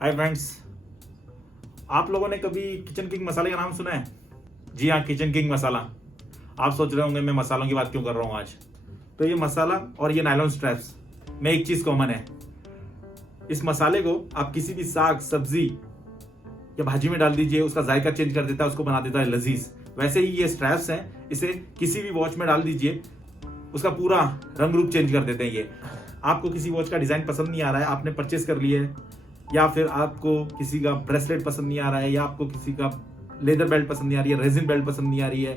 Hi friends, आप लोगों ने कभी किचन किंग मसाले का नाम सुना है? जी हाँ, किचन किंग मसाला। आप सोच रहे होंगे मैं मसालों की बात क्यों कर रहा हूँ आज। तो ये मसाला और ये नायलॉन स्ट्रैप्स में एक चीज कॉमन है। इस मसाले को आप किसी भी साग, सब्जी या भाजी में डाल दीजिए, उसका जायका चेंज कर देता है, उसको बना देता है लजीज। वैसे ही ये स्ट्रैप्स हैं, इसे किसी भी वॉच में डाल दीजिए, उसका पूरा रंग रूप चेंज कर देते हैं। ये आपको किसी वॉच का डिजाइन पसंद नहीं आ रहा है, आपने परचेस कर लिया है, या फिर आपको किसी का ब्रेसलेट पसंद नहीं आ रहा है, या आपको किसी का लेदर बेल्ट पसंद नहीं आ रही है, रेजिन बेल्ट पसंद नहीं आ रही है,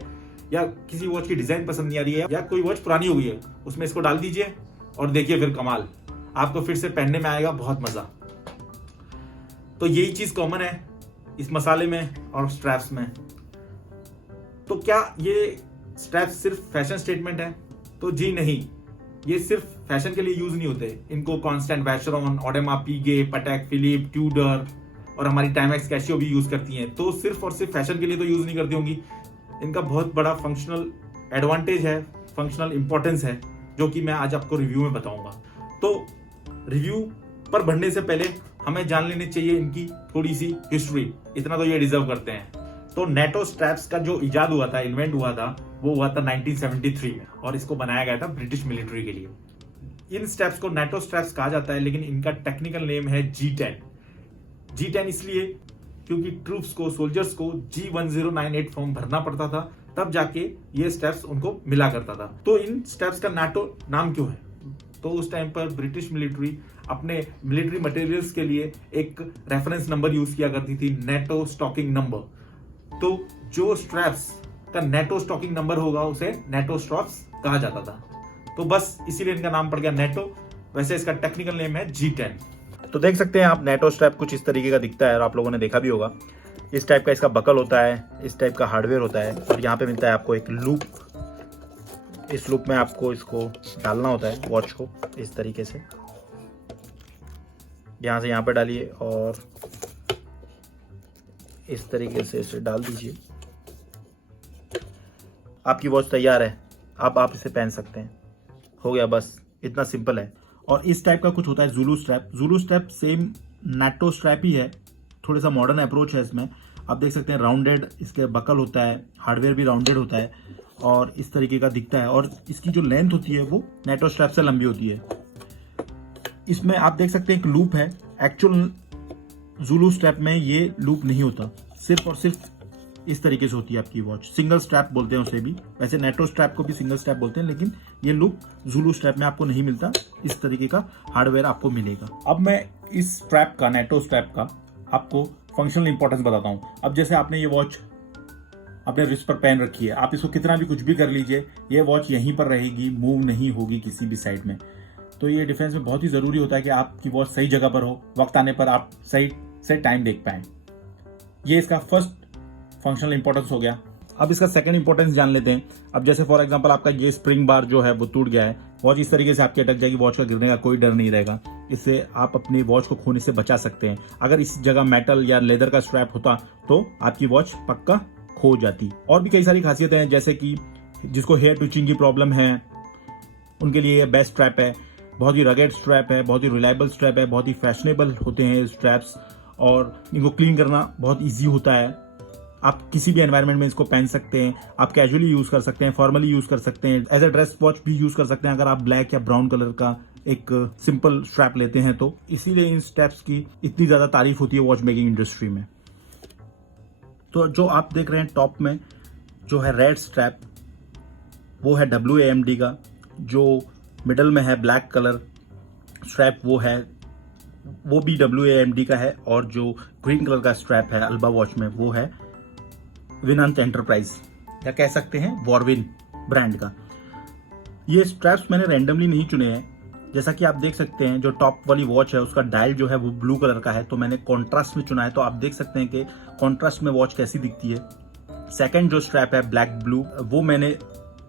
या किसी वॉच की डिजाइन पसंद नहीं आ रही है, या कोई वॉच पुरानी हो गई है, उसमें इसको डाल दीजिए और देखिए फिर कमाल, आपको फिर से पहनने में आएगा बहुत मजा। तो यही चीज कॉमन है इस मसाले में और स्ट्रैप्स में। तो क्या ये स्ट्रैप्स सिर्फ फैशन स्टेटमेंट है? तो जी नहीं, ये सिर्फ फैशन के लिए यूज नहीं होते। इनको कांस्टेंट, वैशरॉन, ऑडेमा, पीगे, पटेक, फिलिप, ट्यूडर और हमारी टाइमेक्स, कैशियो भी यूज करती हैं। तो सिर्फ और सिर्फ फैशन के लिए तो यूज नहीं करती होंगी। इनका बहुत बड़ा फंक्शनल एडवांटेज है, फंक्शनल इंपॉर्टेंस है, जो कि मैं आज आपको रिव्यू में बताऊंगा। तो रिव्यू पर बढ़ने से पहले हमें जान लेनी चाहिए इनकी थोड़ी सी हिस्ट्री। इतना तो ये डिजर्व करते हैं। तो नेटो स्ट्रैप्स का जो इजाद हुआ था, इन्वेंट हुआ था, वो हुआ था 1973 में, और इसको बनाया गया था ब्रिटिश मिलिट्री के लिए। इन स्ट्रैप्स को नेटो स्ट्रैप्स कहा जाता है, लेकिन इनका टेक्निकल नेम है G10। G10 इसलिए क्योंकि ट्रूप्स को, सोल्जर्स को G1098 फॉर्म भरना पड़ता था, तब जाके ये स्ट्रैप्स उनको मिला करता था। तो इन स्ट्रैप्स का नेटो नाम क्यों है? तो उस टाइम पर ब्रिटिश मिलिट्री अपने मिलिट्री मटेरियल्स के लिए एक रेफरेंस नंबर यूज किया करती थी, नेटो स्टॉकिंग नंबर। तो जो स्ट्रैप्स का नेटो स्टॉकिंग नंबर होगा उसे नेटो स्ट्रैप्स कहा जाता था। तो बस इसीलिए इनका नाम पड़ गया नेटो। वैसे इसका टेक्निकल नेम है G10। तो देख सकते हैं आप, नेटो स्ट्रैप कुछ इस तरीके का दिखता है और आप लोगों ने देखा भी होगा। इस टाइप का इसका बकल होता है, इस टाइप का हार्डवेयर होता है, और यहाँ पे मिलता है आपको एक लूप। इस लूप में आपको इसको डालना होता है वॉच को इस तरीके से, यहाँ से यहाँ पे डालिए और इस तरीके से इसे डाल दीजिए। आपकी वॉच तैयार है, अब आप इसे पहन सकते हैं। हो गया, बस इतना सिंपल है। और इस टाइप का कुछ होता है Zulu strap. Zulu strap same NATO strap ही है, थोड़ा सा मॉडर्न अप्रोच है इसमें। आप देख सकते हैं राउंडेड इसके बकल होता है, हार्डवेयर भी राउंडेड होता है और इस तरीके का दिखता है। और इसकी जो लेंथ होती है वो नेटो स्ट्रैप से लंबी होती है। इसमें आप देख सकते हैं एक लूप है। एक्चुअल जुलू स्ट्रैप में ये लूप नहीं होता, सिर्फ और सिर्फ इस तरीके से होती है आपकी वॉच। सिंगल स्ट्रैप बोलते हैं उसे भी। वैसे नेटो स्ट्रैप को भी सिंगल स्ट्रैप बोलते हैं, लेकिन ये लुक जुलू स्ट्रैप में आपको नहीं मिलता। इस तरीके का हार्डवेयर आपको मिलेगा। अब मैं इस स्ट्रैप का, नेटो स्ट्रैप का, आपको फंक्शनल इंपॉर्टेंस बताता हूँ। अब जैसे आपने ये वॉच अपने रिस्ट पर पहन रखी है, आप इसको कितना भी कुछ भी कर लीजिए, ये वॉच यहीं पर रहेगी, मूव नहीं होगी किसी भी साइड में। तो ये डिफेंस में बहुत ही जरूरी होता है कि आपकी वॉच सही जगह पर हो, वक्त आने पर आप सही से टाइम देख पाएं। ये इसका फर्स्ट फंक्शनल इंपॉर्टेंस हो गया। अब इसका सेकंड इंपॉर्टेंस जान लेते हैं। अब जैसे फॉर एग्जांपल आपका ये स्प्रिंग बार जो है वो टूट गया है, वॉच इस तरीके से आपकी अटक जाएगी, वॉच का गिरने का कोई डर नहीं रहेगा। इससे आप अपनी वॉच को खोने से बचा सकते हैं। अगर इस जगह मेटल या लेदर का स्ट्रैप होता तो आपकी वॉच पक्का खो जाती। और भी कई सारी खासियतें हैं, जैसे कि जिसको हेयर ट्विचिंग की प्रॉब्लम है उनके लिए बेस्ट स्ट्रैप है। बहुत ही रगेड स्ट्रैप है, बहुत ही रिलायबल स्ट्रैप है, बहुत ही फैशनेबल होते हैं स्ट्रैप्स, और इनको क्लीन करना बहुत ईजी होता है। आप किसी भी एनवायरनमेंट में इसको पहन सकते हैं। आप कैजुअली यूज कर सकते हैं, फॉर्मली यूज कर सकते हैं, एज ए ड्रेस वॉच भी यूज कर सकते हैं अगर आप ब्लैक या ब्राउन कलर का एक सिंपल स्ट्रैप लेते हैं तो। इसीलिए इन स्ट्रैप्स की इतनी ज्यादा तारीफ होती है वॉच मेकिंग इंडस्ट्री में। तो जो आप देख रहे हैं टॉप में जो है रेड स्ट्रैप, वो है WAMD का। जो मिडल में है ब्लैक कलर स्ट्रैप, वो भी WAMD का है। और जो ग्रीन कलर का स्ट्रैप है अल्बा वॉच में, वो है विनंत एंटरप्राइज, या कह सकते हैं वॉरविन ब्रांड का। ये स्ट्रैप्स मैंने रैंडमली नहीं चुने हैं। जैसा कि आप देख सकते हैं, जो टॉप वाली वॉच है उसका डायल जो है वो ब्लू कलर का है, तो मैंने कॉन्ट्रास्ट में चुना है। तो आप देख सकते हैं कि कॉन्ट्रास्ट में वॉच कैसी दिखती है। सेकंड जो स्ट्रैप है ब्लैक ब्लू, वो मैंने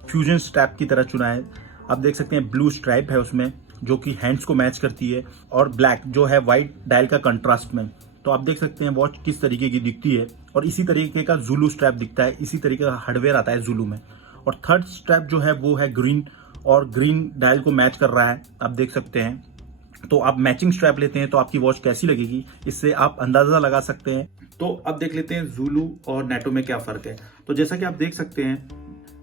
फ्यूजन स्ट्रैप की तरह चुना है। आप देख सकते हैं ब्लू स्ट्राइप है उसमें, जो कि हैंड्स को मैच करती है, और ब्लैक जो है व्हाइट डायल का कंट्रास्ट में। तो आप देख सकते हैं वॉच किस तरीके की दिखती है। और इसी तरीके का जुलू स्ट्रैप दिखता है, इसी तरीके का हार्डवेयर आता है जुलू में। और थर्ड स्ट्रैप जो है वो है ग्रीन, और ग्रीन डायल को मैच कर रहा है, आप देख सकते हैं। तो आप मैचिंग स्ट्रैप लेते हैं तो आपकी वॉच कैसी लगेगी, इससे आप अंदाजा लगा सकते हैं। तो अब देख लेते हैं ज़ूलू और नैटो में क्या फ़र्क है। तो जैसा कि आप देख सकते हैं,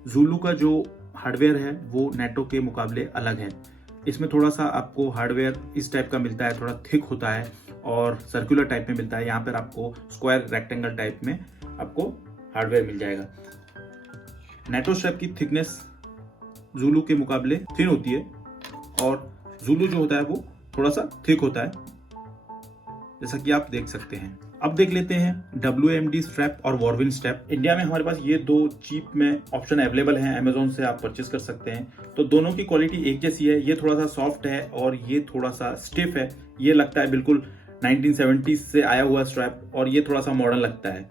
ज़ूलू का जो हार्डवेयर है वो नैटो के मुकाबले अलग है। इसमें थोड़ा सा आपको हार्डवेयर इस टाइप का मिलता है, थोड़ा थिक होता है और सर्कुलर टाइप में मिलता है। यहाँ पर आपको स्क्वायर रेक्टेंगल टाइप में आपको हार्डवेयर मिल जाएगा। नैटो स्ट्रैप की थिकनेस ज़ूलू के मुकाबले थिन होती है और ज़ूलू जो होता है वो थोड़ा सा थिक होता है, जैसा कि आप देख सकते हैं। अब देख लेते हैं WMD स्ट्रैप और वॉर्विन स्ट्रैप। इंडिया में हमारे पास ये दो चीप में ऑप्शन अवेलेबल हैं, अमेजोन से आप परचेस कर सकते हैं। तो दोनों की क्वालिटी एक जैसी है। ये थोड़ा सा सॉफ्ट है और ये थोड़ा सा स्टिफ है। ये लगता है बिल्कुल 1970s से आया हुआ स्ट्रैप और ये थोड़ा सा मॉडर्न लगता है।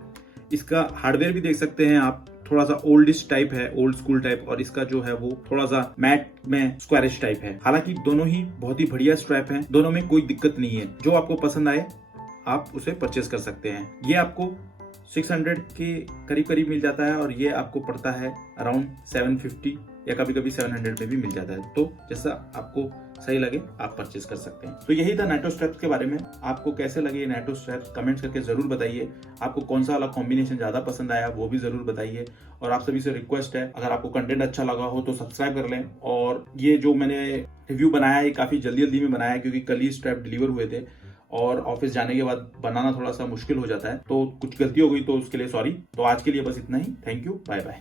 इसका हार्डवेयर भी देख सकते हैं आप, थोड़ा सा ओल्डिश टाइप है, ओल्ड स्कूल टाइप, और इसका जो है वो थोड़ा सा मैट में स्क्वायरिश टाइप है। हालांकि दोनों ही बहुत ही बढ़िया स्ट्रैप हैं, दोनों में कोई दिक्कत नहीं है। जो आपको पसंद आए आप उसे परचेस कर सकते हैं। ये आपको 600 के करीब करीब मिल जाता है और ये आपको पड़ता है अराउंड 750 या कभी कभी 700 में भी मिल जाता है। तो जैसा आपको सही लगे आप परचेस कर सकते हैं। तो यही था नैटो स्ट्रैप्स के बारे में। आपको कैसे लगे नैटो स्ट्रैप्स कमेंट्स करके जरूर बताइए। आपको कौन सा वाला कॉम्बिनेशन ज्यादा पसंद आया वो भी जरूर बताइए। और आप सभी से रिक्वेस्ट है, अगर आपको कंटेंट अच्छा लगा हो तो सब्सक्राइब कर लें। और ये जो मैंने रिव्यू बनाया है ये काफी जल्दी जल्दी में बनाया है, क्योंकि कल ही स्ट्रैप डिलीवर हुए थे और ऑफिस जाने के बाद बनाना थोड़ा सा मुश्किल हो जाता है। तो कुछ गलती हो गई तो उसके लिए सॉरी। तो आज के लिए बस इतना ही। Thank you, bye bye.